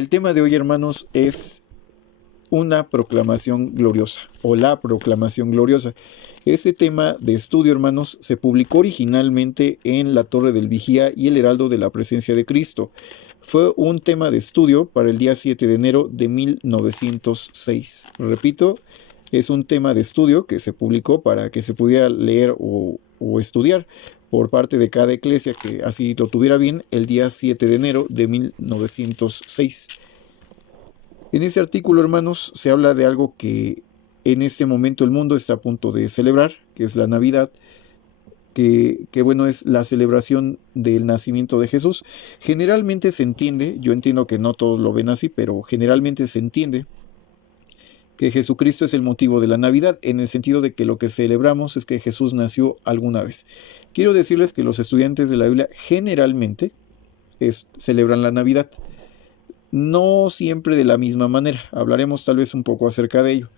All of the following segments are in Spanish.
El tema de hoy, hermanos, es una proclamación gloriosa o la proclamación gloriosa. Este tema de estudio, hermanos, se publicó originalmente en la Torre del Vigía y el Heraldo de la Presencia de Cristo. Fue un tema de estudio para el día 7 de enero de 1906. Repito, es un tema de estudio que se publicó para que se pudiera leer o estudiar por parte de cada iglesia que así lo tuviera bien el día 7 de enero de 1906. En ese artículo, hermanos, se habla de algo que en este momento el mundo está a punto de celebrar, que es la Navidad, que bueno, es la celebración del nacimiento de Jesús. Generalmente se entiende, yo entiendo que no todos lo ven así, pero generalmente se entiende que Jesucristo es el motivo de la Navidad, en el sentido de que lo que celebramos es que Jesús nació alguna vez. Quiero decirles que los estudiantes de la Biblia generalmente celebran la Navidad. No siempre de la misma manera, hablaremos tal vez un poco acerca de ello,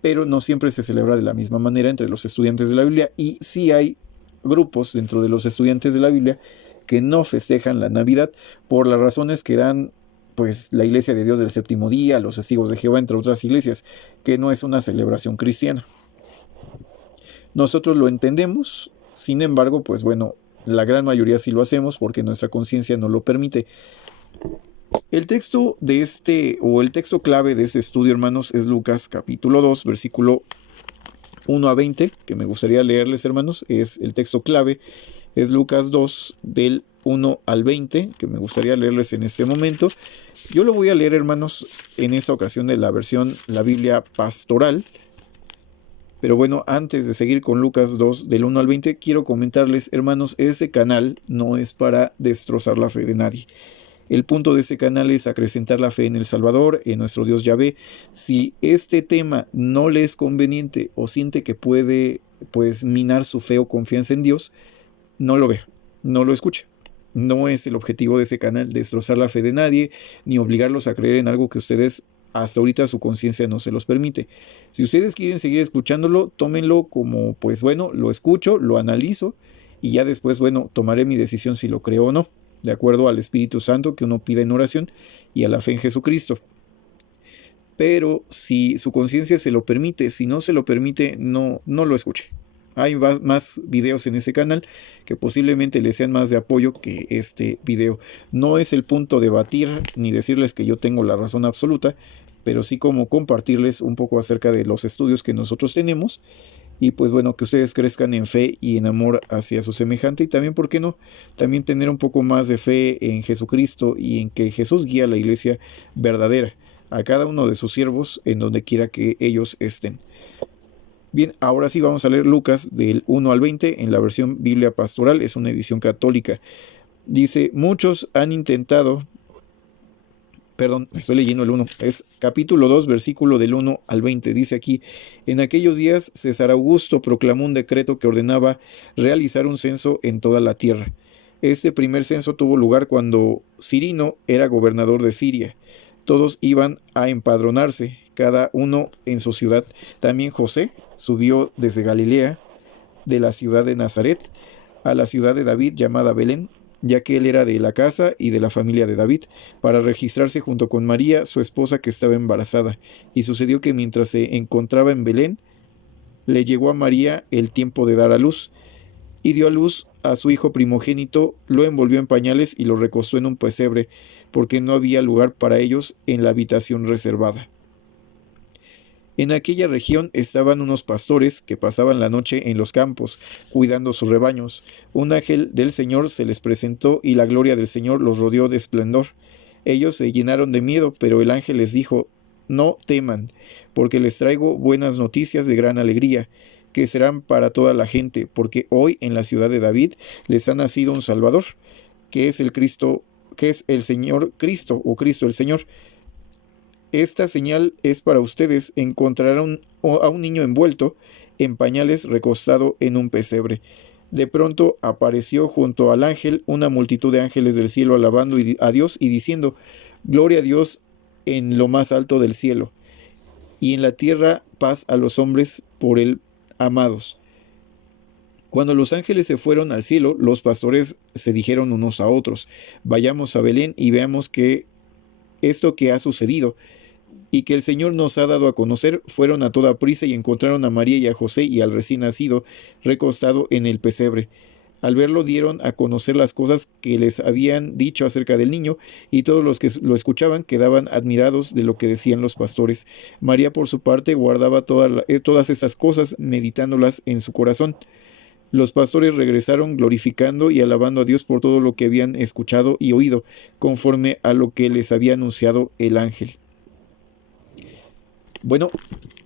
pero no siempre se celebra de la misma manera entre los estudiantes de la Biblia, y sí hay grupos dentro de los estudiantes de la Biblia que no festejan la Navidad por las razones que dan pues la Iglesia de Dios del Séptimo Día, los Testigos de Jehová, entre otras iglesias, que no es una celebración cristiana. Nosotros lo entendemos, sin embargo, pues bueno, la gran mayoría sí lo hacemos porque nuestra conciencia nos lo permite. El texto de el texto clave de este estudio, hermanos, es Lucas capítulo 2, versículo 1 a 20, que me gustaría leerles, hermanos. Es el texto clave, es Lucas 2, del 1 al 20, que me gustaría leerles en este momento. Yo lo voy a leer, hermanos, en esta ocasión de la versión, la Biblia pastoral. Pero bueno, antes de seguir con Lucas 2, del 1 al 20, quiero comentarles, hermanos, ese canal no es para destrozar la fe de nadie. El punto de ese canal es acrecentar la fe en el Salvador, en nuestro Dios Yahvé. Si este tema no le es conveniente o siente que puede pues minar su fe o confianza en Dios, no lo vea, no lo escuche. No es el objetivo de ese canal destrozar la fe de nadie, ni obligarlos a creer en algo que ustedes hasta ahorita su conciencia no se los permite. Si ustedes quieren seguir escuchándolo, tómenlo como pues bueno, lo escucho, lo analizo y ya después bueno, tomaré mi decisión si lo creo o no, de acuerdo al Espíritu Santo que uno pide en oración y a la fe en Jesucristo. Pero si su conciencia se lo permite, si no se lo permite, no lo escuche. Hay más videos en ese canal que posiblemente les sean más de apoyo que este video. No es el punto debatir ni decirles que yo tengo la razón absoluta, pero sí como compartirles un poco acerca de los estudios que nosotros tenemos. Y pues bueno, que ustedes crezcan en fe y en amor hacia su semejante. Y también, ¿por qué no? También tener un poco más de fe en Jesucristo y en que Jesús guía a la iglesia verdadera, a cada uno de sus siervos en donde quiera que ellos estén. Bien, ahora sí vamos a leer Lucas del 1 al 20 en la versión Biblia Pastoral, es una edición católica. Dice, muchos han intentado... Perdón, estoy leyendo el 1. Es capítulo 2, versículo del 1 al 20. Dice aquí, en aquellos días César Augusto proclamó un decreto que ordenaba realizar un censo en toda la tierra. Este primer censo tuvo lugar cuando Cirino era gobernador de Siria. Todos iban a empadronarse, cada uno en su ciudad. También José subió desde Galilea, de la ciudad de Nazaret, a la ciudad de David llamada Belén, ya que él era de la casa y de la familia de David, para registrarse junto con María, su esposa, que estaba embarazada. Y sucedió que mientras se encontraba en Belén, le llegó a María el tiempo de dar a luz, y dio a luz a su hijo primogénito, lo envolvió en pañales y lo recostó en un pesebre, porque no había lugar para ellos en la habitación reservada. En aquella región estaban unos pastores que pasaban la noche en los campos, cuidando sus rebaños. Un ángel del Señor se les presentó y la gloria del Señor los rodeó de esplendor. Ellos se llenaron de miedo, pero el ángel les dijo, no teman, porque les traigo buenas noticias de gran alegría, que serán para toda la gente, porque hoy en la ciudad de David les ha nacido un Salvador, que es el Cristo, que es el Señor Cristo, o Cristo el Señor. Esta señal es para ustedes, encontrarán a un niño envuelto en pañales recostado en un pesebre. De pronto apareció junto al ángel una multitud de ángeles del cielo alabando a Dios y diciendo, gloria a Dios en lo más alto del cielo, y en la tierra paz a los hombres por él amados. Cuando los ángeles se fueron al cielo, los pastores se dijeron unos a otros, vayamos a Belén y veamos qué esto que ha sucedido y que el Señor nos ha dado a conocer, fueron a toda prisa y encontraron a María y a José y al recién nacido recostado en el pesebre. Al verlo dieron a conocer las cosas que les habían dicho acerca del niño, y todos los que lo escuchaban quedaban admirados de lo que decían los pastores. María, por su parte, guardaba todas esas cosas, meditándolas en su corazón. Los pastores regresaron glorificando y alabando a Dios por todo lo que habían escuchado y oído, conforme a lo que les había anunciado el ángel. Bueno,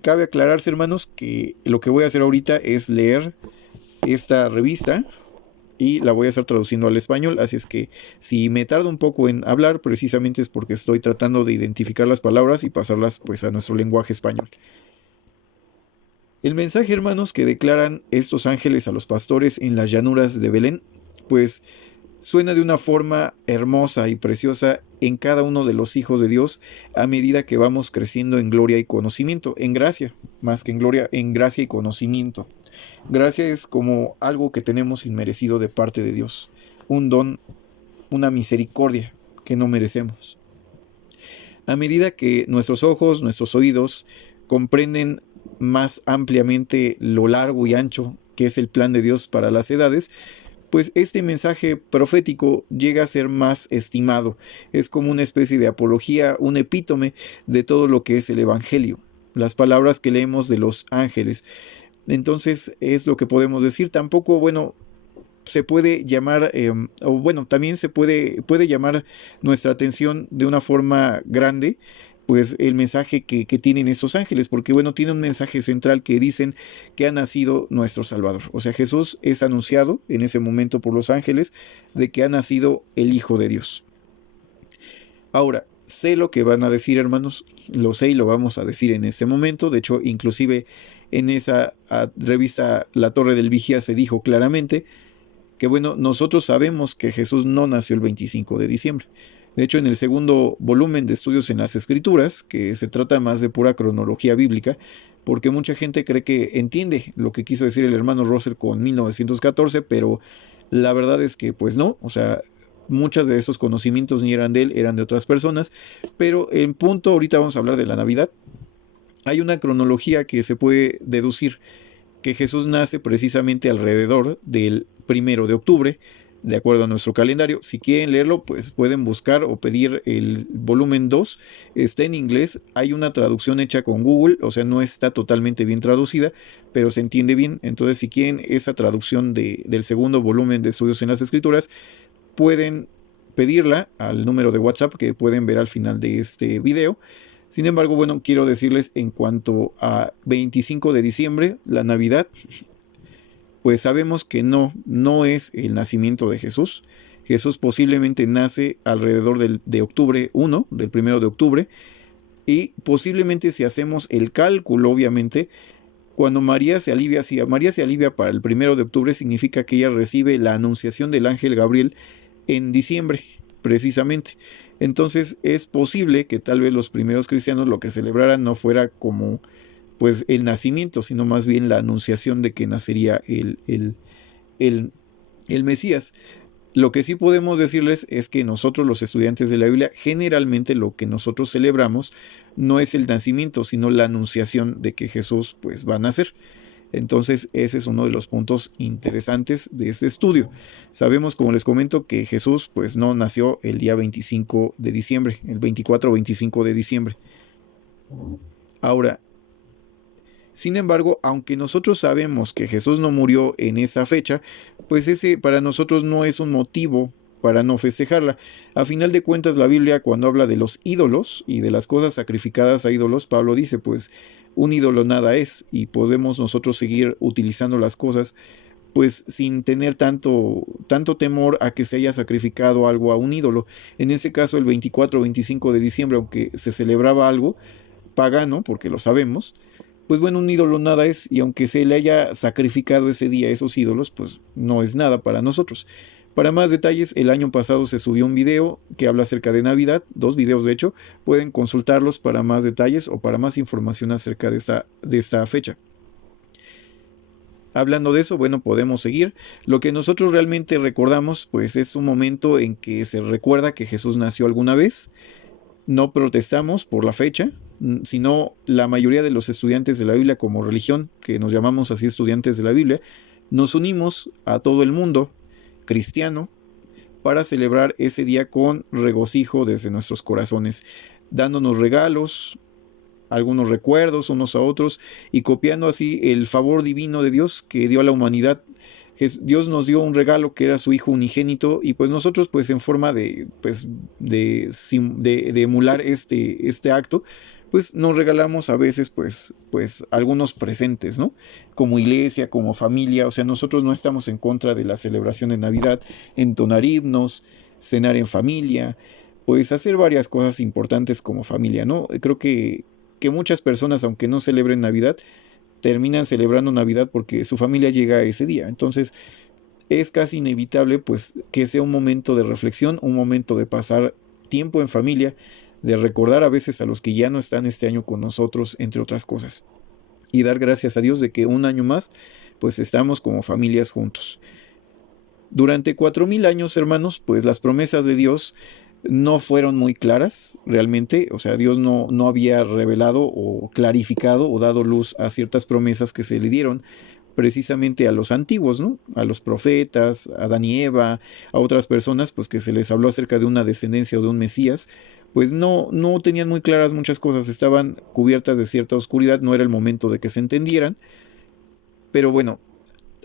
cabe aclararse, hermanos, que lo que voy a hacer ahorita es leer esta revista y la voy a estar traduciendo al español, así es que si me tardo un poco en hablar, precisamente es porque estoy tratando de identificar las palabras y pasarlas pues a nuestro lenguaje español. El mensaje, hermanos, que declaran estos ángeles a los pastores en las llanuras de Belén, pues suena de una forma hermosa y preciosa en cada uno de los hijos de Dios a medida que vamos creciendo en gloria y conocimiento, en gracia, más que en gloria, en gracia y conocimiento. Gracia es como algo que tenemos inmerecido de parte de Dios, un don, una misericordia que no merecemos. A medida que nuestros ojos, nuestros oídos comprenden más ampliamente lo largo y ancho que es el plan de Dios para las edades, pues este mensaje profético llega a ser más estimado. Es como una especie de apología, un epítome de todo lo que es el Evangelio, las palabras que leemos de los ángeles. Entonces es lo que podemos decir. Tampoco, bueno, se puede llamar, también se puede llamar nuestra atención de una forma grande, pues el mensaje que tienen estos ángeles, porque bueno, tiene un mensaje central que dicen que ha nacido nuestro Salvador. O sea, Jesús es anunciado en ese momento por los ángeles de que ha nacido el Hijo de Dios. Ahora, sé lo que van a decir, hermanos, lo sé y lo vamos a decir en este momento. De hecho, inclusive en esa revista La Torre del Vigía se dijo claramente que bueno, nosotros sabemos que Jesús no nació el 25 de diciembre. De hecho, en el segundo volumen de Estudios en las Escrituras, que se trata más de pura cronología bíblica, porque mucha gente cree que entiende lo que quiso decir el hermano Russell con 1914, pero la verdad es que pues no, o sea, muchos de esos conocimientos ni eran de él, eran de otras personas, pero en punto, ahorita vamos a hablar de la Navidad, hay una cronología que se puede deducir que Jesús nace precisamente alrededor del 1 de octubre, de acuerdo a nuestro calendario. Si quieren leerlo, pues pueden buscar o pedir el volumen 2. Está en inglés, hay una traducción hecha con Google, o sea, no está totalmente bien traducida, pero se entiende bien. Entonces, si quieren esa traducción del segundo volumen de Estudios en las Escrituras, pueden pedirla al número de WhatsApp que pueden ver al final de este video. Sin embargo, bueno, quiero decirles en cuanto a 25 de diciembre, la Navidad, pues sabemos que no es el nacimiento de Jesús. Jesús posiblemente nace alrededor de octubre 1, del 1 de octubre, y posiblemente si hacemos el cálculo, obviamente, cuando María se alivia, si María se alivia para el 1 de octubre, significa que ella recibe la anunciación del ángel Gabriel en diciembre, precisamente. Entonces es posible que tal vez los primeros cristianos lo que celebraran no fuera como pues el nacimiento, sino más bien la anunciación de que nacería el Mesías. Lo que sí podemos decirles es que nosotros los estudiantes de la Biblia, generalmente lo que nosotros celebramos no es el nacimiento, sino la anunciación de que Jesús pues va a nacer. Entonces ese es uno de los puntos interesantes de este estudio. Sabemos, como les comento, que Jesús pues no nació el día 25 de diciembre, el 24 o 25 de diciembre. Ahora, sin embargo, aunque nosotros sabemos que Jesús no murió en esa fecha, pues ese para nosotros no es un motivo para no festejarla. A final de cuentas, la Biblia, cuando habla de los ídolos y de las cosas sacrificadas a ídolos, Pablo dice, pues un ídolo nada es, y podemos nosotros seguir utilizando las cosas pues sin tener tanto temor a que se haya sacrificado algo a un ídolo. En ese caso, el 24 o 25 de diciembre, aunque se celebraba algo pagano, porque lo sabemos, pues bueno, un ídolo nada es, y aunque se le haya sacrificado ese día a esos ídolos, pues no es nada para nosotros. Para más detalles, el año pasado se subió un video que habla acerca de Navidad, 2 videos de hecho, pueden consultarlos para más detalles o para más información acerca de esta fecha. Hablando de eso, bueno, podemos seguir. Lo que nosotros realmente recordamos, pues es un momento en que se recuerda que Jesús nació alguna vez, no protestamos por la fecha, sino la mayoría de los estudiantes de la Biblia como religión, que nos llamamos así estudiantes de la Biblia, nos unimos a todo el mundo cristiano para celebrar ese día con regocijo desde nuestros corazones, dándonos regalos, algunos recuerdos unos a otros y copiando así el favor divino de Dios que dio a la humanidad. Dios nos dio un regalo que era su Hijo unigénito y pues nosotros pues en forma de emular este acto, pues nos regalamos a veces pues algunos presentes, ¿no? Como iglesia, como familia, o sea, nosotros no estamos en contra de la celebración de Navidad, entonar himnos, cenar en familia, pues hacer varias cosas importantes como familia, ¿no? Creo que muchas personas, aunque no celebren Navidad, terminan celebrando Navidad porque su familia llega a ese día. Entonces es casi inevitable pues que sea un momento de reflexión, un momento de pasar tiempo en familia, de recordar a veces a los que ya no están este año con nosotros, entre otras cosas. Y dar gracias a Dios de que un año más pues estamos como familias juntos. Durante 4000 años, hermanos, pues las promesas de Dios no fueron muy claras realmente, o sea, Dios no había revelado o clarificado o dado luz a ciertas promesas que se le dieron precisamente a los antiguos, ¿no? A los profetas, a Adán y Eva, a otras personas, pues que se les habló acerca de una descendencia o de un Mesías, pues no tenían muy claras muchas cosas, estaban cubiertas de cierta oscuridad, no era el momento de que se entendieran, pero bueno,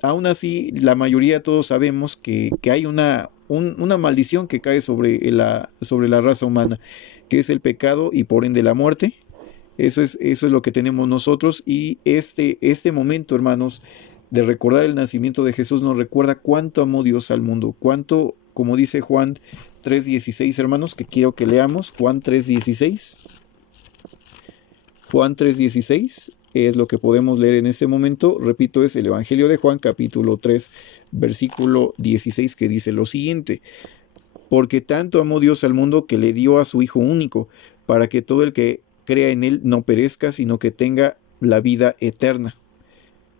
aún así, la mayoría todos sabemos que hay una maldición que cae sobre la raza humana, que es el pecado y por ende la muerte. Eso es lo que tenemos nosotros y este momento, hermanos, de recordar el nacimiento de Jesús nos recuerda cuánto amó Dios al mundo, cuánto, como dice Juan 3:16, hermanos, que quiero que leamos, Juan 3:16. Juan 3:16 es lo que podemos leer en este momento. Repito, es el Evangelio de Juan, capítulo 3, versículo 16, que dice lo siguiente: porque tanto amó Dios al mundo que le dio a su Hijo único, para que todo el que crea en él no perezca, sino que tenga la vida eterna.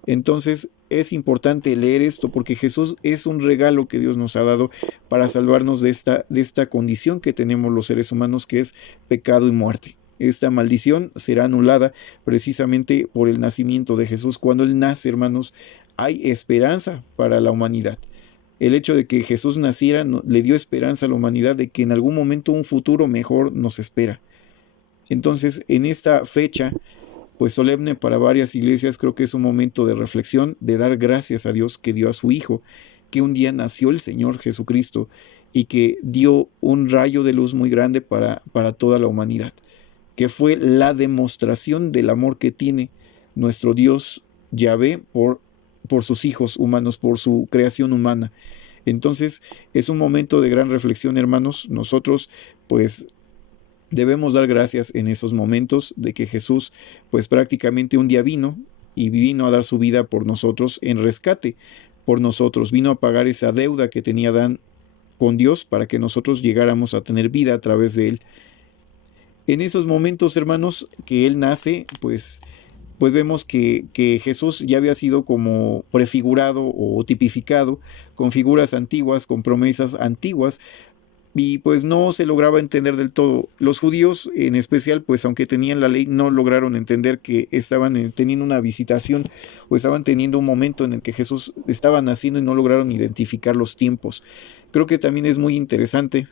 Entonces es importante leer esto porque Jesús es un regalo que Dios nos ha dado para salvarnos de esta condición que tenemos los seres humanos, que es pecado y muerte. Esta maldición será anulada precisamente por el nacimiento de Jesús. Cuando Él nace, hermanos, hay esperanza para la humanidad. El hecho de que Jesús naciera le dio esperanza a la humanidad de que en algún momento un futuro mejor nos espera. Entonces, en esta fecha, pues solemne para varias iglesias, creo que es un momento de reflexión, de dar gracias a Dios que dio a su Hijo, que un día nació el Señor Jesucristo y que dio un rayo de luz muy grande para toda la humanidad, que fue la demostración del amor que tiene nuestro Dios Yahvé por sus hijos humanos, por su creación humana. Entonces es un momento de gran reflexión, hermanos. Nosotros pues debemos dar gracias en esos momentos de que Jesús pues prácticamente un día vino y vino a dar su vida por nosotros en rescate por nosotros, vino a pagar esa deuda que tenía Adán con Dios para que nosotros llegáramos a tener vida a través de él. En esos momentos, hermanos, que Él nace, pues vemos que Jesús ya había sido como prefigurado o tipificado con figuras antiguas, con promesas antiguas, y pues no se lograba entender del todo. Los judíos en especial, pues aunque tenían la ley, no lograron entender que estaban teniendo una visitación o estaban teniendo un momento en el que Jesús estaba naciendo y no lograron identificar los tiempos. Creo que también es muy interesante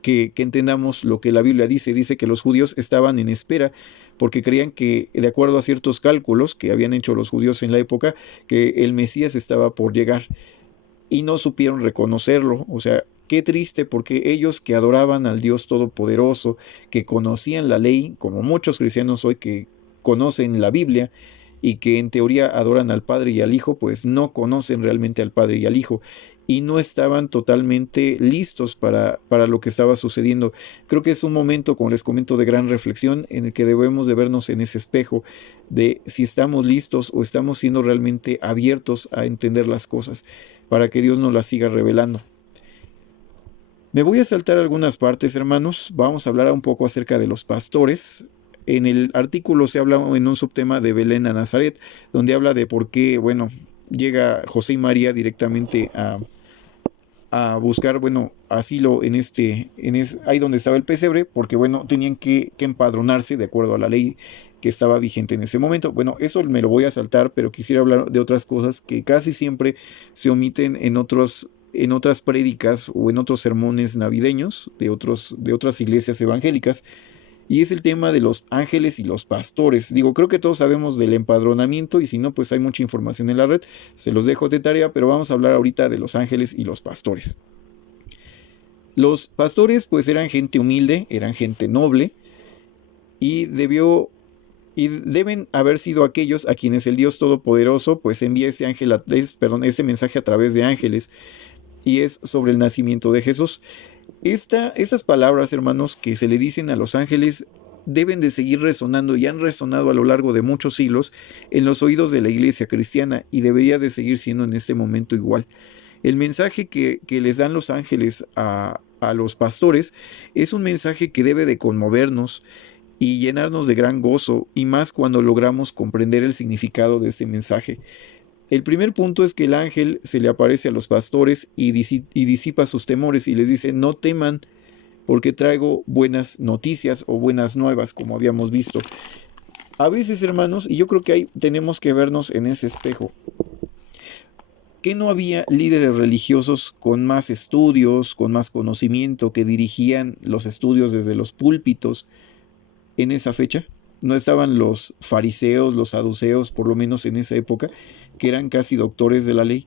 que entendamos lo que la Biblia dice que los judíos estaban en espera porque creían que, de acuerdo a ciertos cálculos que habían hecho los judíos en la época, que el Mesías estaba por llegar y no supieron reconocerlo. O sea, qué triste, porque ellos que adoraban al Dios Todopoderoso, que conocían la ley, como muchos cristianos hoy que conocen la Biblia y que en teoría adoran al Padre y al Hijo, pues no conocen realmente al Padre y al Hijo y no estaban totalmente listos para lo que estaba sucediendo. Creo que es un momento, como les comento, de gran reflexión en el que debemos de vernos en ese espejo de si estamos listos o estamos siendo realmente abiertos a entender las cosas para que Dios nos las siga revelando. Me voy a saltar algunas partes, hermanos. Vamos a hablar un poco acerca de los pastores. En el artículo se habla en un subtema de Belén a Nazaret, donde habla de por qué, llega José y María directamente a buscar, bueno, asilo ahí donde estaba el pesebre, porque bueno, tenían que empadronarse de acuerdo a la ley que estaba vigente en ese momento. Bueno, eso me lo voy a saltar, pero quisiera hablar de otras cosas que casi siempre se omiten en otras prédicas o en otros sermones navideños de otras iglesias evangélicas. Y es el tema de los ángeles y los pastores. Digo, creo que todos sabemos del empadronamiento y si no, pues hay mucha información en la red. Se los dejo de tarea, pero vamos a hablar ahorita de los ángeles y los pastores. Los pastores pues eran gente humilde, eran gente noble y deben haber sido aquellos a quienes el Dios Todopoderoso pues envía ese mensaje a través de ángeles, y es sobre el nacimiento de Jesús. Esas palabras, hermanos, que se le dicen a los ángeles deben de seguir resonando y han resonado a lo largo de muchos siglos en los oídos de la iglesia cristiana y debería de seguir siendo en este momento igual. El mensaje que les dan los ángeles a los pastores es un mensaje que debe de conmovernos y llenarnos de gran gozo, y más cuando logramos comprender el significado de este mensaje. El primer punto es que el ángel se le aparece a los pastores y disipa sus temores y les dice: no teman, porque traigo buenas noticias o buenas nuevas, como habíamos visto. A veces, hermanos, y yo creo que ahí tenemos que vernos en ese espejo, que no había líderes religiosos con más estudios, con más conocimiento, que dirigían los estudios desde los púlpitos en esa fecha. No estaban los fariseos, los saduceos, por lo menos en esa época, que eran casi doctores de la ley.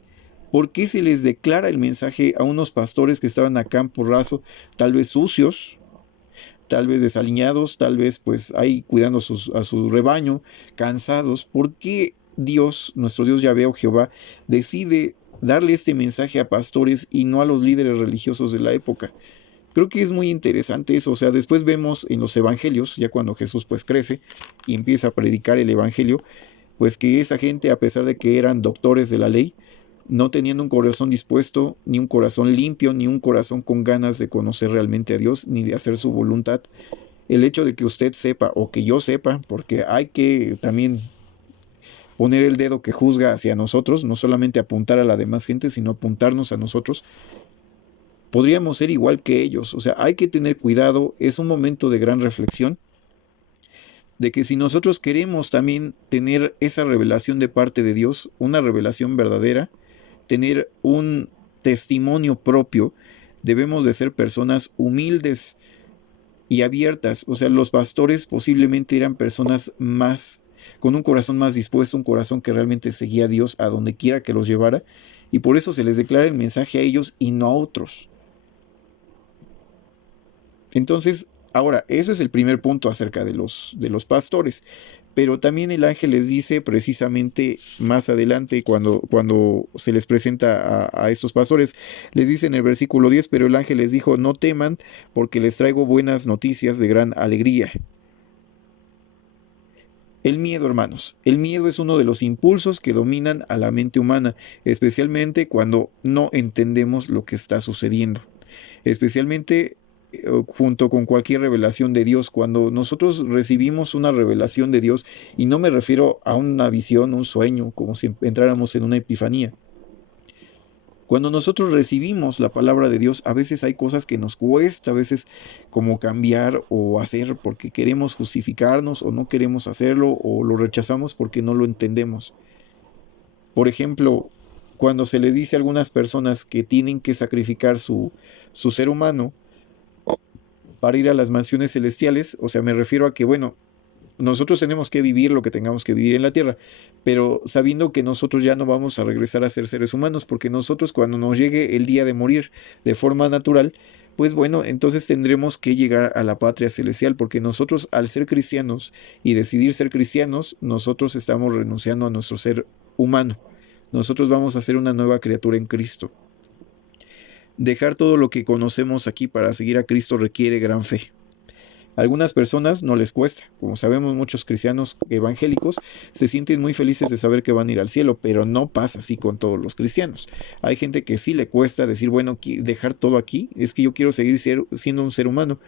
¿Por qué se les declara el mensaje a unos pastores que estaban a campo raso, tal vez sucios, tal vez desaliñados, tal vez pues ahí cuidando a su rebaño, cansados? ¿Por qué Dios, nuestro Dios Yahvé o Jehová, decide darle este mensaje a pastores y no a los líderes religiosos de la época? Creo que es muy interesante eso. O sea, después vemos en los evangelios, ya cuando Jesús pues crece y empieza a predicar el evangelio, pues que esa gente, a pesar de que eran doctores de la ley, no tenían un corazón dispuesto, ni un corazón limpio, ni un corazón con ganas de conocer realmente a Dios, ni de hacer su voluntad. El hecho de que usted sepa, o que yo sepa, porque hay que también poner el dedo que juzga hacia nosotros, no solamente apuntar a la demás gente, sino apuntarnos a nosotros. Podríamos ser igual que ellos. O sea, hay que tener cuidado. Es un momento de gran reflexión, de que si nosotros queremos también tener esa revelación de parte de Dios, una revelación verdadera, tener un testimonio propio, debemos de ser personas humildes y abiertas. O sea, los pastores posiblemente eran personas con un corazón más dispuesto, un corazón que realmente seguía a Dios a donde quiera que los llevara, y por eso se les declara el mensaje a ellos y no a otros. Entonces, ahora, eso es el primer punto acerca de los pastores. Pero también el ángel les dice precisamente más adelante, cuando se les presenta a estos pastores, les dice en el versículo 10, pero el ángel les dijo: no teman, porque les traigo buenas noticias de gran alegría. El miedo, hermanos. El miedo es uno de los impulsos que dominan a la mente humana, especialmente cuando no entendemos lo que está sucediendo. Especialmente junto con cualquier revelación de Dios. Cuando nosotros recibimos una revelación de Dios, y no me refiero a una visión, un sueño, como si entráramos en una epifanía. Cuando nosotros recibimos la palabra de Dios, a veces hay cosas que nos cuesta, a veces como cambiar o hacer porque queremos justificarnos, o no queremos hacerlo, o lo rechazamos porque no lo entendemos. Por ejemplo, cuando se les dice a algunas personas que tienen que sacrificar su ser humano para ir a las mansiones celestiales, o sea, me refiero a que, bueno, nosotros tenemos que vivir lo que tengamos que vivir en la tierra, pero sabiendo que nosotros ya no vamos a regresar a ser seres humanos, porque nosotros, cuando nos llegue el día de morir de forma natural, pues bueno, entonces tendremos que llegar a la patria celestial, porque nosotros, al ser cristianos y decidir ser cristianos, nosotros estamos renunciando a nuestro ser humano. Nosotros vamos a ser una nueva criatura en Cristo. Dejar todo lo que conocemos aquí para seguir a Cristo requiere gran fe. A algunas personas no les cuesta. Como sabemos, muchos cristianos evangélicos se sienten muy felices de saber que van a ir al cielo, pero no pasa así con todos los cristianos. Hay gente que sí le cuesta decir, bueno, dejar todo aquí, es que yo quiero seguir siendo un ser humano.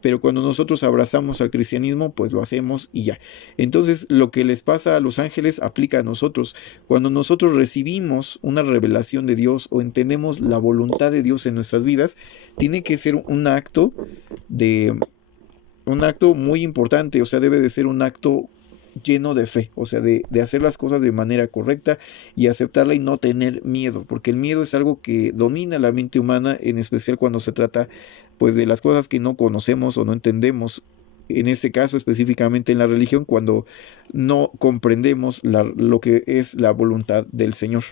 pero cuando nosotros abrazamos al cristianismo, pues lo hacemos y ya. Entonces, lo que les pasa a los ángeles aplica a nosotros. Cuando nosotros recibimos una revelación de Dios o entendemos la voluntad de Dios en nuestras vidas, tiene que ser un acto muy importante, o sea, debe de ser un acto lleno de fe, o sea, de hacer las cosas de manera correcta y aceptarla y no tener miedo, porque el miedo es algo que domina la mente humana, en especial cuando se trata pues de las cosas que no conocemos o no entendemos. En este caso específicamente en la religión, cuando no comprendemos lo que es la voluntad del Señor.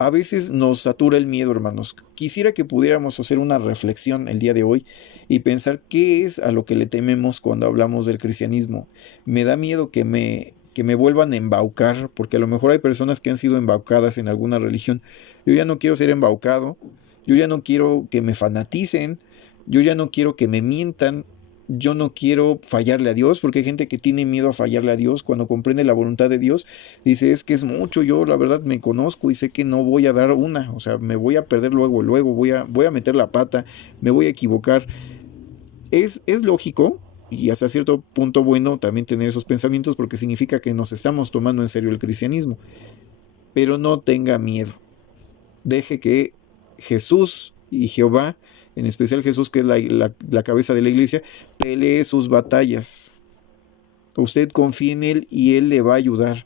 A veces nos satura el miedo, hermanos. Quisiera que pudiéramos hacer una reflexión el día de hoy y pensar qué es a lo que le tememos cuando hablamos del cristianismo. Me da miedo que me vuelvan a embaucar, porque a lo mejor hay personas que han sido embaucadas en alguna religión. Yo ya no quiero ser embaucado, yo ya no quiero que me fanaticen, yo ya no quiero que me mientan. Yo no quiero fallarle a Dios, porque hay gente que tiene miedo a fallarle a Dios cuando comprende la voluntad de Dios. Dice, es que es mucho, yo la verdad me conozco y sé que no voy a dar una, o sea, me voy a perder luego, voy a meter la pata, me voy a equivocar. Es lógico y hasta cierto punto bueno también tener esos pensamientos, porque significa que nos estamos tomando en serio el cristianismo. Pero no tenga miedo. Deje que Jesús y Jehová, en especial Jesús, que es la cabeza de la iglesia, pelee sus batallas. Usted confíe en Él y Él le va a ayudar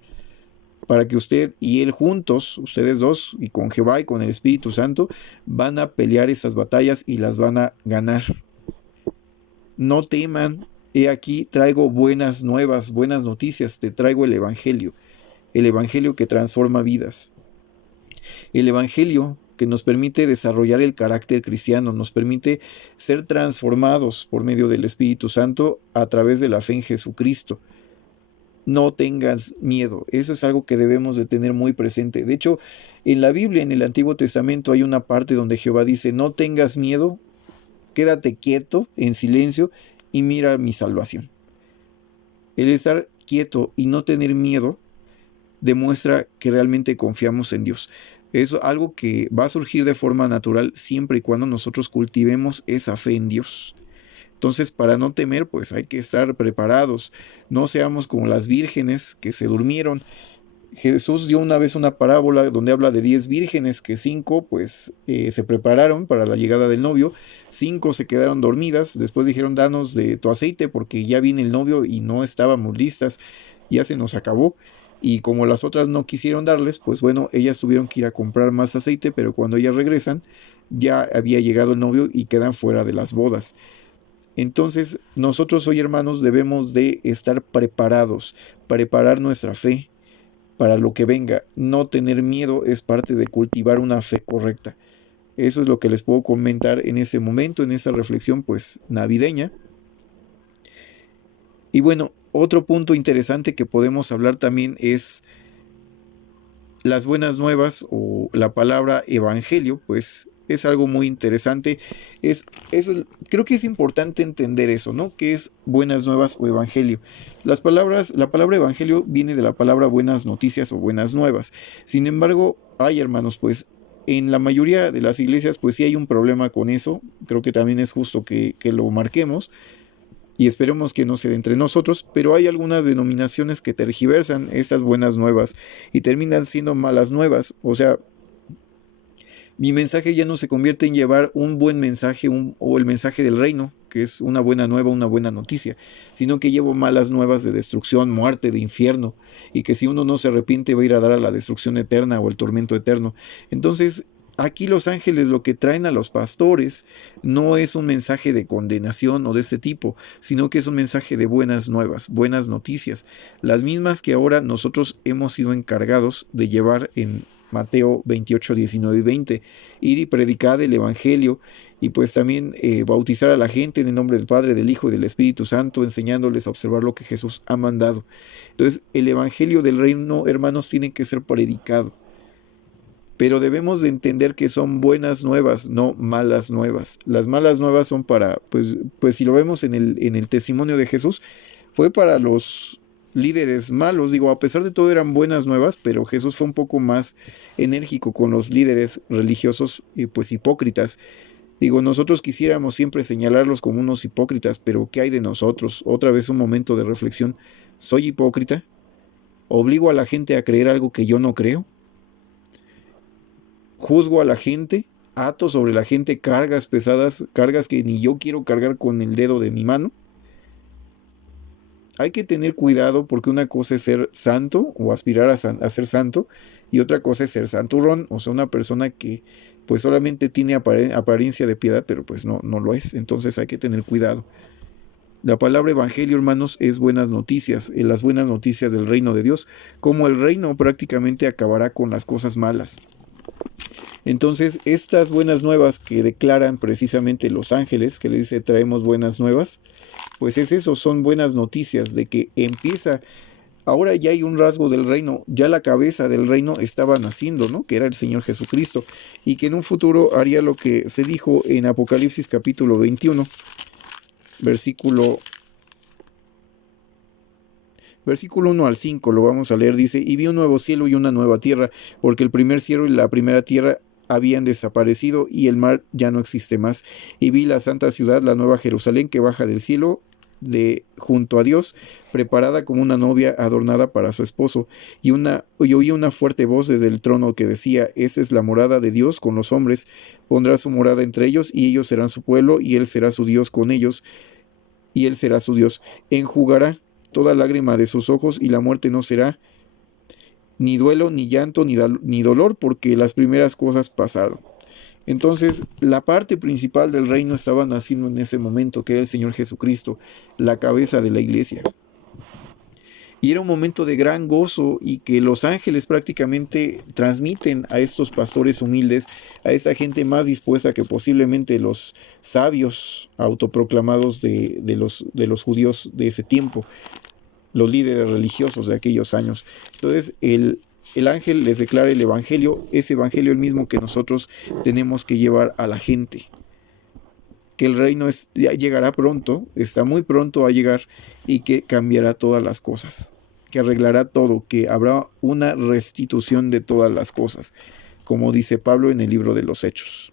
para que usted y Él juntos, ustedes dos, y con Jehová y con el Espíritu Santo, van a pelear esas batallas y las van a ganar. No teman, he aquí traigo buenas nuevas, buenas noticias, te traigo el Evangelio que transforma vidas. El Evangelio que nos permite desarrollar el carácter cristiano, nos permite ser transformados por medio del Espíritu Santo a través de la fe en Jesucristo. No tengas miedo, eso es algo que debemos de tener muy presente. De hecho, en la Biblia, en el Antiguo Testamento, hay una parte donde Jehová dice, no tengas miedo, quédate quieto, en silencio, y mira mi salvación. El estar quieto y no tener miedo demuestra que realmente confiamos en Dios. Es algo que va a surgir de forma natural siempre y cuando nosotros cultivemos esa fe en Dios. Entonces, para no temer, pues hay que estar preparados. No seamos como las vírgenes que se durmieron. Jesús dio una vez una parábola donde habla de 10 vírgenes, que 5 pues se prepararon para la llegada del novio, 5 se quedaron dormidas, después dijeron danos de tu aceite porque ya viene el novio y no estábamos listas, ya se nos acabó. Y como las otras no quisieron darles, pues bueno, ellas tuvieron que ir a comprar más aceite, pero cuando ellas regresan, ya había llegado el novio y quedan fuera de las bodas. Entonces, nosotros hoy, hermanos, debemos de estar preparados, preparar nuestra fe para lo que venga. No tener miedo es parte de cultivar una fe correcta. Eso es lo que les puedo comentar en ese momento, en esa reflexión, pues, navideña. Y bueno, otro punto interesante que podemos hablar también es las buenas nuevas o la palabra evangelio, pues es algo muy interesante. Creo que es importante entender eso, ¿no? ¿Qué es buenas nuevas o evangelio? La palabra evangelio viene de la palabra buenas noticias o buenas nuevas. Sin embargo, hermanos, pues en la mayoría de las iglesias, pues sí hay un problema con eso. Creo que también es justo que lo marquemos. Y esperemos que no se dé entre nosotros, pero hay algunas denominaciones que tergiversan estas buenas nuevas y terminan siendo malas nuevas. O sea, mi mensaje ya no se convierte en llevar un buen mensaje o el mensaje del reino, que es una buena nueva, una buena noticia, sino que llevo malas nuevas de destrucción, muerte, de infierno, y que si uno no se arrepiente va a ir a dar a la destrucción eterna o el tormento eterno. Entonces, aquí los ángeles lo que traen a los pastores no es un mensaje de condenación o de ese tipo, sino que es un mensaje de buenas nuevas, buenas noticias, las mismas que ahora nosotros hemos sido encargados de llevar en Mateo 28, 19 y 20, ir y predicar el Evangelio y pues también bautizar a la gente en el nombre del Padre, del Hijo y del Espíritu Santo, enseñándoles a observar lo que Jesús ha mandado. Entonces, el Evangelio del reino, hermanos, tiene que ser predicado. Pero debemos de entender que son buenas nuevas, no malas nuevas. Las malas nuevas son para, pues si lo vemos en el testimonio de Jesús, fue para los líderes malos. Digo, a pesar de todo eran buenas nuevas, pero Jesús fue un poco más enérgico con los líderes religiosos, pues hipócritas. Digo, nosotros quisiéramos siempre señalarlos como unos hipócritas, pero ¿qué hay de nosotros? Otra vez un momento de reflexión. ¿Soy hipócrita? ¿Obligo a la gente a creer algo que yo no creo? ¿Juzgo a la gente? ¿Ato sobre la gente cargas pesadas, cargas que ni yo quiero cargar con el dedo de mi mano? Hay que tener cuidado porque una cosa es ser santo o aspirar a ser santo y otra cosa es ser santurrón, o sea, una persona que pues solamente tiene apariencia de piedad, pero pues no lo es. Entonces hay que tener cuidado. La palabra evangelio, hermanos, es buenas noticias, las buenas noticias del reino de Dios, como el reino prácticamente acabará con las cosas malas. Entonces, estas buenas nuevas que declaran precisamente los ángeles, que le dice traemos buenas nuevas, pues es eso, son buenas noticias de que empieza, ahora ya hay un rasgo del reino, ya la cabeza del reino estaba naciendo, ¿no? Que era el Señor Jesucristo, y que en un futuro haría lo que se dijo en Apocalipsis capítulo 21, versículo 1 al 5, lo vamos a leer, dice, y vi un nuevo cielo y una nueva tierra, porque el primer cielo y la primera tierra habían desaparecido y el mar ya no existe más. Y vi la santa ciudad, la nueva Jerusalén, que baja del cielo de junto a Dios, preparada como una novia adornada para su esposo. Y oí una fuerte voz desde el trono que decía, esa es la morada de Dios con los hombres, pondrá su morada entre ellos, y ellos serán su pueblo, y él será su Dios con ellos, y él será su Dios. Enjugará toda lágrima de sus ojos, y la muerte no será, ni duelo, ni llanto, ni dolor, porque las primeras cosas pasaron. Entonces, la parte principal del reino estaba naciendo en ese momento, que era el Señor Jesucristo, la cabeza de la iglesia. Y era un momento de gran gozo y que los ángeles prácticamente transmiten a estos pastores humildes, a esta gente más dispuesta que posiblemente los sabios autoproclamados de los judíos de ese tiempo, los líderes religiosos de aquellos años. Entonces el ángel les declara el evangelio, ese evangelio el mismo que nosotros tenemos que llevar a la gente, que el reino ya llegará pronto, está muy pronto a llegar y que cambiará todas las cosas, que arreglará todo, que habrá una restitución de todas las cosas, como dice Pablo en el libro de los Hechos.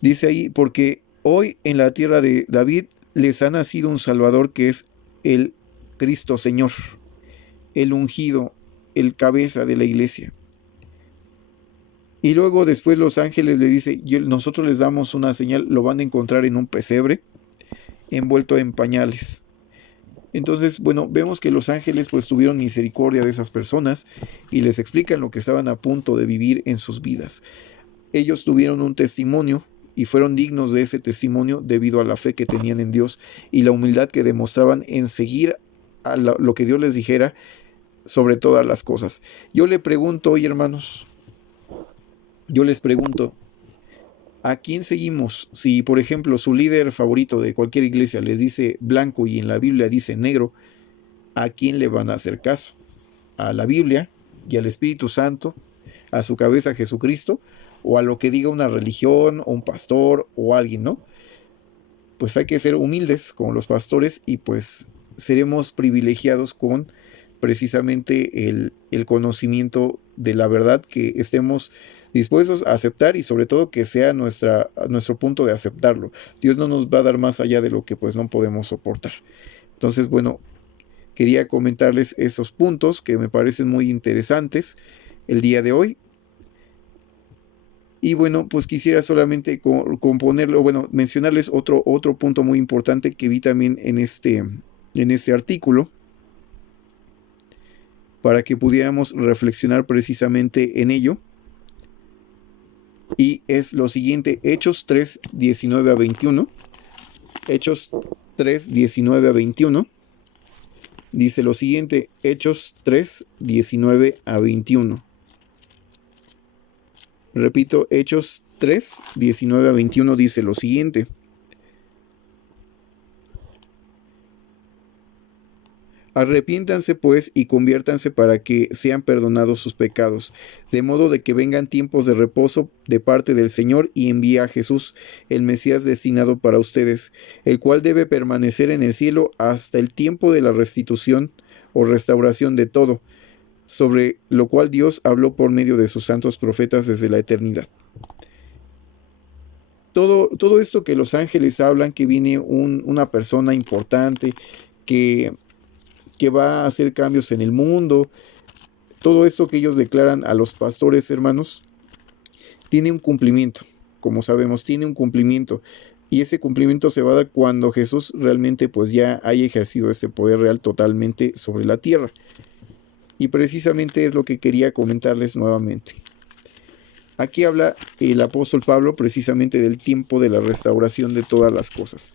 Dice ahí, porque hoy en la tierra de David les ha nacido un Salvador que es el Cristo Señor, el ungido, el cabeza de la iglesia. Y luego después los ángeles le dicen, nosotros les damos una señal, lo van a encontrar en un pesebre, envuelto en pañales. Entonces, bueno, vemos que los ángeles pues tuvieron misericordia de esas personas y les explican lo que estaban a punto de vivir en sus vidas. Ellos tuvieron un testimonio y fueron dignos de ese testimonio debido a la fe que tenían en Dios y la humildad que demostraban en seguir a lo que Dios les dijera sobre todas las cosas. Yo le pregunto hoy, hermanos, ¿a quién seguimos? Si, por ejemplo, su líder favorito de cualquier iglesia les dice blanco y en la Biblia dice negro, ¿a quién le van a hacer caso? ¿A la Biblia y al Espíritu Santo? ¿A su cabeza Jesucristo? ¿O a lo que diga una religión, o un pastor, o alguien, no? Pues hay que ser humildes como los pastores y pues seremos privilegiados con precisamente el conocimiento de la verdad, que estemos dispuestos a aceptar y sobre todo que sea nuestro punto de aceptarlo. Dios no nos va a dar más allá de lo que pues no podemos soportar. Entonces, bueno, quería comentarles esos puntos que me parecen muy interesantes el día de hoy. Y bueno, pues quisiera solamente mencionarles otro punto muy importante que vi también en este artículo, para que pudiéramos reflexionar precisamente en ello. Y es lo siguiente, Hechos 3, 19 a 21. Hechos 3, 19 a 21. Dice lo siguiente, Hechos 3, 19 a 21. Repito, Hechos 3, 19 a 21 dice lo siguiente. Arrepiéntanse pues y conviértanse para que sean perdonados sus pecados, de modo de que vengan tiempos de reposo de parte del Señor y envíe a Jesús, el Mesías destinado para ustedes, el cual debe permanecer en el cielo hasta el tiempo de la restitución o restauración de todo, sobre lo cual Dios habló por medio de sus santos profetas desde la eternidad. Todo esto que los ángeles hablan, que viene una persona importante, que va a hacer cambios en el mundo, todo esto que ellos declaran a los pastores, hermanos, tiene un cumplimiento. Como sabemos, tiene un cumplimiento. Y ese cumplimiento se va a dar cuando Jesús realmente pues ya haya ejercido este poder real totalmente sobre la tierra. Y precisamente es lo que quería comentarles nuevamente. Aquí habla el apóstol Pablo precisamente del tiempo de la restauración de todas las cosas.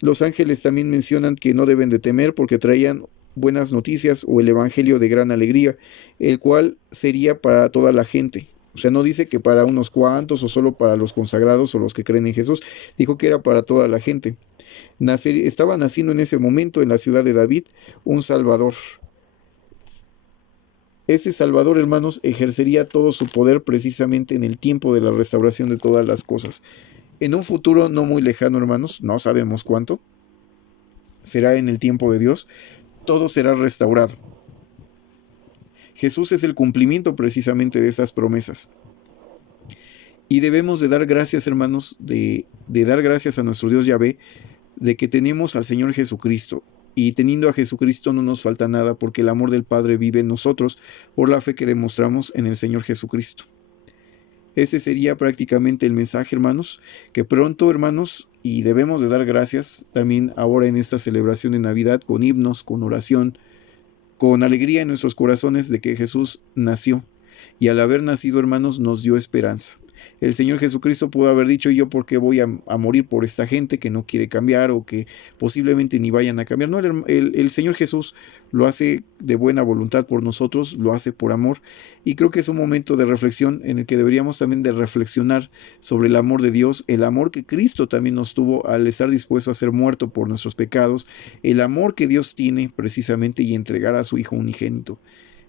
Los ángeles también mencionan que no deben de temer porque traían buenas noticias o el evangelio de gran alegría, el cual sería para toda la gente. O sea, no dice que para unos cuantos o solo para los consagrados o los que creen en Jesús, dijo que era para toda la gente. Estaba naciendo en ese momento en la ciudad de David un Salvador. Ese Salvador, hermanos, ejercería todo su poder precisamente en el tiempo de la restauración de todas las cosas. En un futuro no muy lejano, hermanos, no sabemos cuánto, será en el tiempo de Dios, todo será restaurado. Jesús es el cumplimiento precisamente de esas promesas. Y debemos de dar gracias, hermanos, de dar gracias a nuestro Dios Yahvé, de que tenemos al Señor Jesucristo. Y teniendo a Jesucristo no nos falta nada, porque el amor del Padre vive en nosotros por la fe que demostramos en el Señor Jesucristo. Ese sería prácticamente el mensaje, hermanos, que pronto, hermanos, y debemos de dar gracias también ahora en esta celebración de Navidad, con himnos, con oración, con alegría en nuestros corazones de que Jesús nació. Y al haber nacido, hermanos, nos dio esperanza. El Señor Jesucristo pudo haber dicho: yo por qué voy a morir por esta gente que no quiere cambiar o que posiblemente ni vayan a cambiar. No, el Señor Jesús lo hace de buena voluntad por nosotros, lo hace por amor, y creo que es un momento de reflexión en el que deberíamos también de reflexionar sobre el amor de Dios, el amor que Cristo también nos tuvo al estar dispuesto a ser muerto por nuestros pecados, el amor que Dios tiene precisamente y entregar a su Hijo unigénito.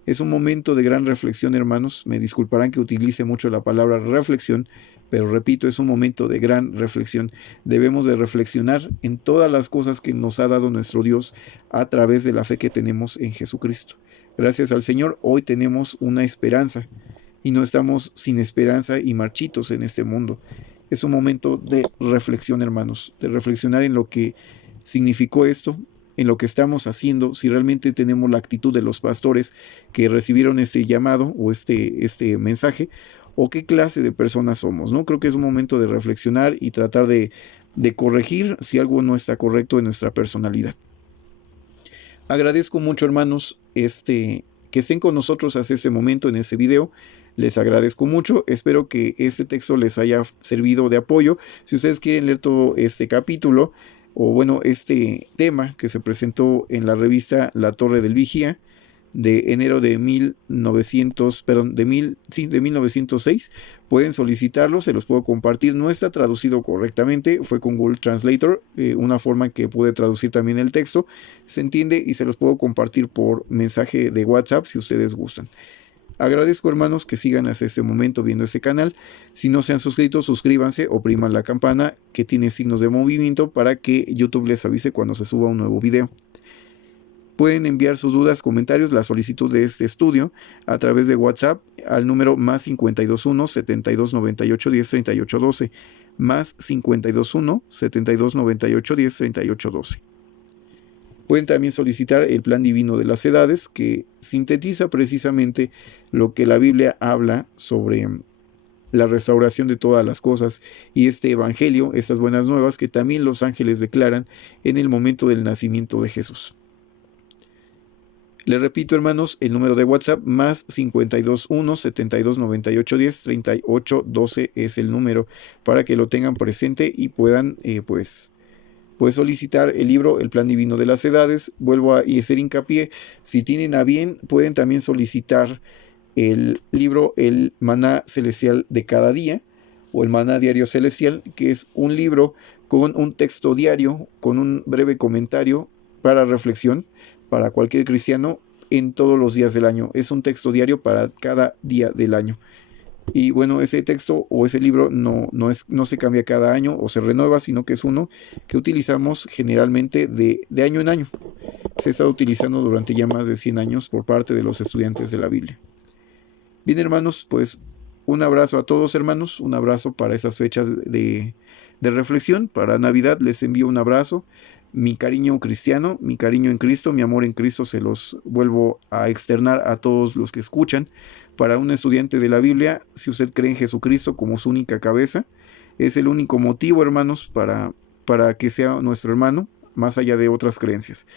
Es un momento de gran reflexión, hermanos. Me disculparán que utilice mucho la palabra reflexión, pero repito, es un momento de gran reflexión. Debemos de reflexionar en todas las cosas que nos ha dado nuestro Dios a través de la fe que tenemos en Jesucristo. Gracias al Señor, hoy tenemos una esperanza y no estamos sin esperanza y marchitos en este mundo. Es un momento de reflexión, hermanos, de reflexionar en lo que significó esto, en lo que estamos haciendo, si realmente tenemos la actitud de los pastores que recibieron este llamado o este mensaje, o qué clase de personas somos, ¿no? Creo que es un momento de reflexionar y tratar de corregir si algo no está correcto en nuestra personalidad. Agradezco mucho, hermanos, que estén con nosotros hasta este momento en este video. Les agradezco mucho, espero que este texto les haya servido de apoyo. Si ustedes quieren leer todo este capítulo, o bueno, este tema que se presentó en la revista La Torre del Vigía de enero de 1906, pueden solicitarlo, se los puedo compartir. No está traducido correctamente, fue con Google Translator, una forma que pude traducir también el texto, se entiende, y se los puedo compartir por mensaje de WhatsApp si ustedes gustan. Agradezco, hermanos, que sigan hasta este momento viendo este canal. Si no se han suscrito, suscríbanse, opriman la campana que tiene signos de movimiento para que YouTube les avise cuando se suba un nuevo video. Pueden enviar sus dudas, comentarios, la solicitud de este estudio a través de WhatsApp al número más 521 7298 103812, más 521 7298 103812. Pueden también solicitar el Plan Divino de las Edades, que sintetiza precisamente lo que la Biblia habla sobre la restauración de todas las cosas y este evangelio, estas buenas nuevas que también los ángeles declaran en el momento del nacimiento de Jesús. Les repito, hermanos, el número de WhatsApp más 521 7298 103812 es el número para que lo tengan presente y puedan pues solicitar el libro El Plan Divino de las Edades. Vuelvo a hacer hincapié, si tienen a bien, pueden también solicitar el libro El Maná Celestial de cada día o el Maná Diario Celestial, que es un libro con un texto diario, con un breve comentario para reflexión para cualquier cristiano en todos los días del año. Es un texto diario para cada día del año. Y bueno, ese texto o ese libro no se cambia cada año o se renueva, sino que es uno que utilizamos generalmente de año en año. Se está utilizando durante ya más de 100 años por parte de los estudiantes de la Biblia. Bien, hermanos, pues un abrazo a todos, hermanos, un abrazo para esas fechas de reflexión. Para Navidad les envío un abrazo, mi cariño cristiano, mi cariño en Cristo, mi amor en Cristo se los vuelvo a externar a todos los que escuchan. Para un estudiante de la Biblia, si usted cree en Jesucristo como su única cabeza, es el único motivo, hermanos, para que sea nuestro hermano, más allá de otras creencias.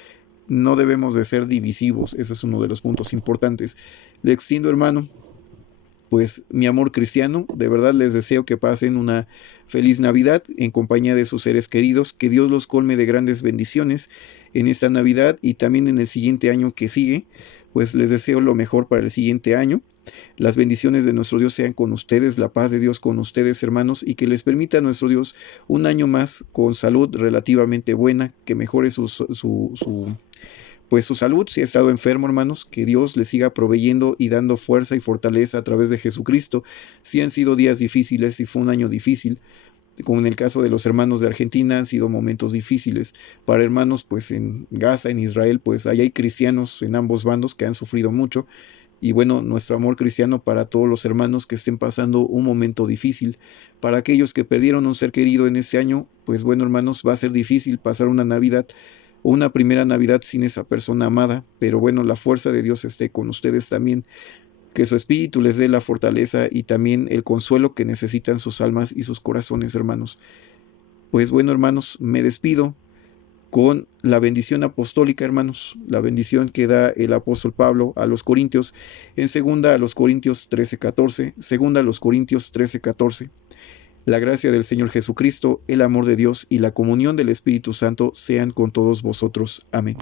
No debemos de ser divisivos, eso es uno de los puntos importantes. Le extiendo, hermano, pues mi amor cristiano. De verdad les deseo que pasen una feliz Navidad en compañía de sus seres queridos, que Dios los colme de grandes bendiciones en esta Navidad y también en el siguiente año que sigue. Pues les deseo lo mejor para el siguiente año. Las bendiciones de nuestro Dios sean con ustedes, la paz de Dios con ustedes, hermanos, y que les permita a nuestro Dios un año más con salud relativamente buena, que mejore su salud. Si ha estado enfermo, hermanos, que Dios les siga proveyendo y dando fuerza y fortaleza a través de Jesucristo. Si han sido días difíciles, si fue un año difícil, como en el caso de los hermanos de Argentina, han sido momentos difíciles. Para hermanos, pues en Gaza, en Israel, pues ahí hay cristianos en ambos bandos que han sufrido mucho. Y bueno, nuestro amor cristiano para todos los hermanos que estén pasando un momento difícil. Para aquellos que perdieron un ser querido en este año, pues bueno, hermanos, va a ser difícil pasar una Navidad o una primera Navidad sin esa persona amada, pero bueno, la fuerza de Dios esté con ustedes también, que su espíritu les dé la fortaleza y también el consuelo que necesitan sus almas y sus corazones, hermanos. Pues bueno, hermanos, me despido con la bendición apostólica, hermanos, la bendición que da el apóstol Pablo a los Corintios en segunda a los Corintios 13:14, segunda a los Corintios 13:14. La gracia del Señor Jesucristo, el amor de Dios y la comunión del Espíritu Santo sean con todos vosotros. Amén.